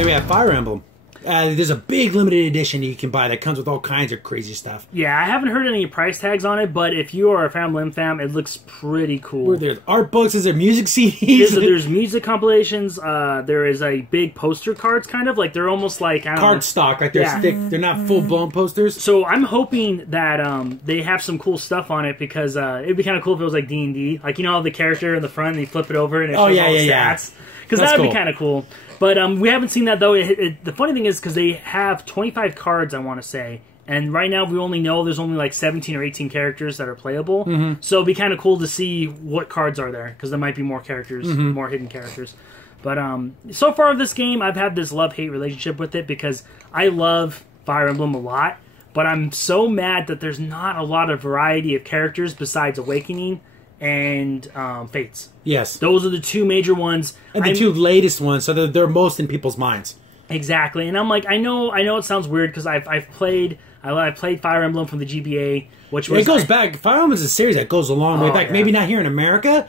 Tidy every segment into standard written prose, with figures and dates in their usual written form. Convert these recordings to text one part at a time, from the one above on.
Then we have Fire Emblem. There's a big limited edition you can buy that comes with all kinds of crazy stuff. Yeah, I haven't heard any price tags on it, but if you are a Fire Emblem fan, it looks pretty cool. There's art books, there's music CDs. There's music compilations. There is a big poster cards, kind of like they're almost like card stock, like they're thick. They're not full blown posters. So I'm hoping that they have some cool stuff on it because it'd be kind of cool if it was like D&D, like you know the character in the front and you flip it over and it shows all the stats. Because that would be kind of cool. But we haven't seen that, though. The funny thing is, because they have 25 cards, I want to say. And right now, we only know there's only like 17 or 18 characters that are playable. So it'd be kind of cool to see what cards are there. Because there might be more characters, more hidden characters. But so far of this game, I've had this love-hate relationship with it. Because I love Fire Emblem a lot. But I'm so mad that there's not a lot of variety of characters besides Awakening and Fates. Yes. Those are the two major ones. And the two latest ones, so they're most in people's minds. Exactly. And I'm like, I know it sounds weird because I've played Fire Emblem from the GBA, which was... It goes back. Fire Emblem is a series that goes a long way back. Yeah. Maybe not here in America.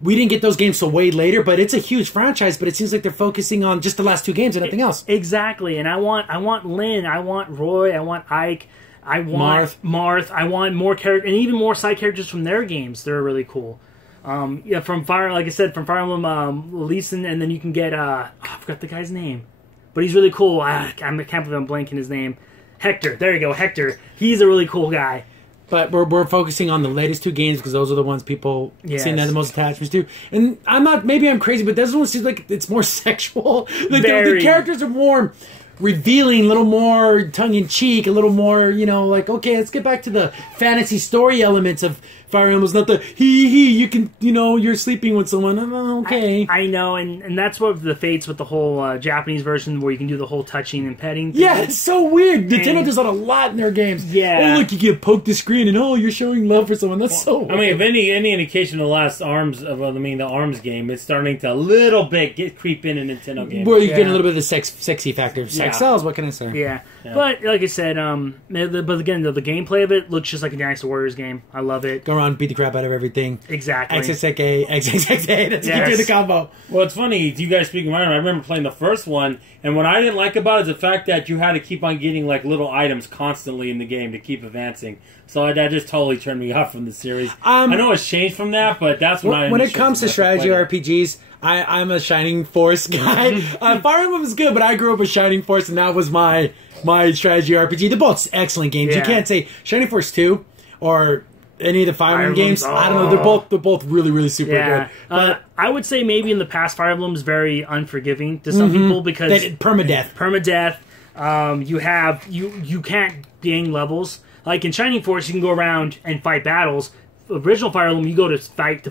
We didn't get those games till way later, but it's a huge franchise, but it seems like they're focusing on just the last two games and nothing else. Exactly. And I want Lynn, I want Roy, I want Ike, I want Marth. I want more characters, and even more side characters from their games. They're really cool. Yeah, from Fire, like I said, from Fire Emblem, Leeson, and then you can get, I forgot the guy's name. But he's really cool. I can't believe I'm blanking his name. Hector. There you go, Hector. He's a really cool guy. But we're focusing on the latest two games because those are the ones people seem to have the most attachments to. And maybe I'm crazy, but this one seems like it's more sexual. Like the characters are more revealing, a little more tongue-in-cheek, a little more, like, okay, let's get back to the fantasy story elements of Fire Emblem's not the you can, you're sleeping with someone. Okay. I know, and that's what the Fates with the whole Japanese version where you can do the whole touching and petting thing. Yeah, it's so weird. Nintendo does that a lot in their games. Yeah. Oh, look, you get poked the screen and you're showing love for someone. That's so weird. I mean, if any indication of the last the ARMS game, it's starting to a little bit creep in Nintendo games. Where you get a little bit of the sexy factor. Sex sells, what can I say? Yeah. But like I said, but again, the gameplay of it looks just like a Dynasty Warriors game. I love it. Go around, beat the crap out of everything. Exactly. XXXA, XXXA. That's you do the combo. Well, it's funny, you guys speaking of Iron, I remember playing the first one, and what I didn't like about it is the fact that you had to keep on getting like little items constantly in the game to keep advancing. So that just totally turned me off from the series. I know it's changed from that, but that's when it comes to strategy RPGs, I'm a Shining Force guy. Fire Emblem is good, but I grew up with Shining Force, and that was my strategy RPG. They're both excellent games. You can't say Shining Force 2 or any of the Fire Emblem games. I don't know. They're both really, really super good. But I would say maybe in the past Fire Emblem is very unforgiving to some people because permadeath. You can't gain levels. Like in Shining Force, you can go around and fight battles. Original Fire Emblem, you go to fight.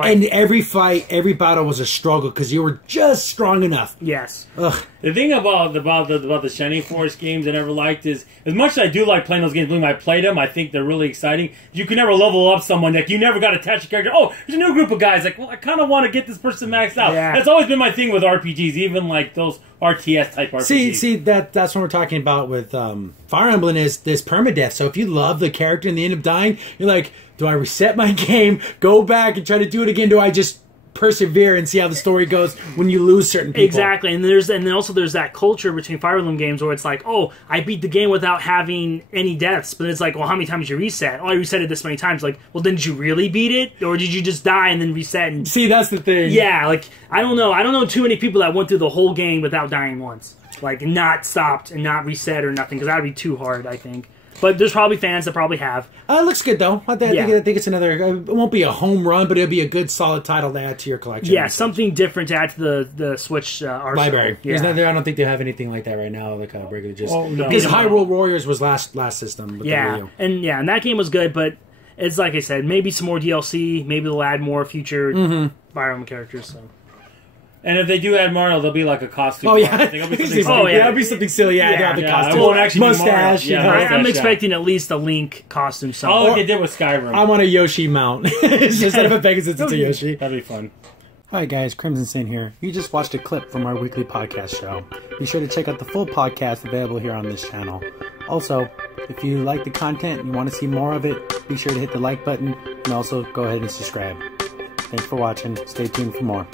And every fight, every battle was a struggle because you were just strong enough. Yes. Ugh. The thing about the Shining Force games I never liked is, as much as I do like playing those games, when I played them, I think they're really exciting. You can never level up someone. Like, you never got attached to a character. Oh, there's a new group of guys. Like, well, I kind of want to get this person maxed out. Yeah. That's always been my thing with RPGs, even like those RTS type RPGs. See, that's what we're talking about with Fire Emblem is this permadeath. So if you love the character and they end up dying, you're like, do I reset my game, go back and try to do it again? Do I just persevere and see how the story goes when you lose certain people? Exactly, and then also there's that culture between Fire Emblem games where it's like, oh, I beat the game without having any deaths, but it's like, well, how many times did you reset? Oh, I reset it this many times. Like, well, did you really beat it, or did you just die and then reset? And see, that's the thing. Yeah, like I don't know too many people that went through the whole game without dying once, like not stopped and not reset or nothing, because that would be too hard, I think. But there's probably fans that probably have. It looks good, though. I think it's another... It won't be a home run, but it'll be a good, solid title to add to your collection. Yeah, something different to add to the Switch library. Yeah. I don't think they have anything like that right now. Like regular, because Hyrule Warriors was last system. With the Wii U. And that game was good, but it's like I said, maybe some more DLC. Maybe they'll add more future Fire Emblem characters. So. And if they do add Mario, there'll be like a costume. Oh, yeah. It'll be something it'll be something silly. Yeah, the costume. It won't actually mustache. Be Mario. I'm expecting at least a Link costume. Oh, like they did with Skyrim. I want a Yoshi mount. Instead of a Pegasus, it's a Yoshi. That'd be fun. Hi guys, Crimson Sin here. You just watched a clip from our weekly podcast show. Be sure to check out the full podcast available here on this channel. Also, if you like the content and you want to see more of it, be sure to hit the like button and also go ahead and subscribe. Thanks for watching. Stay tuned for more.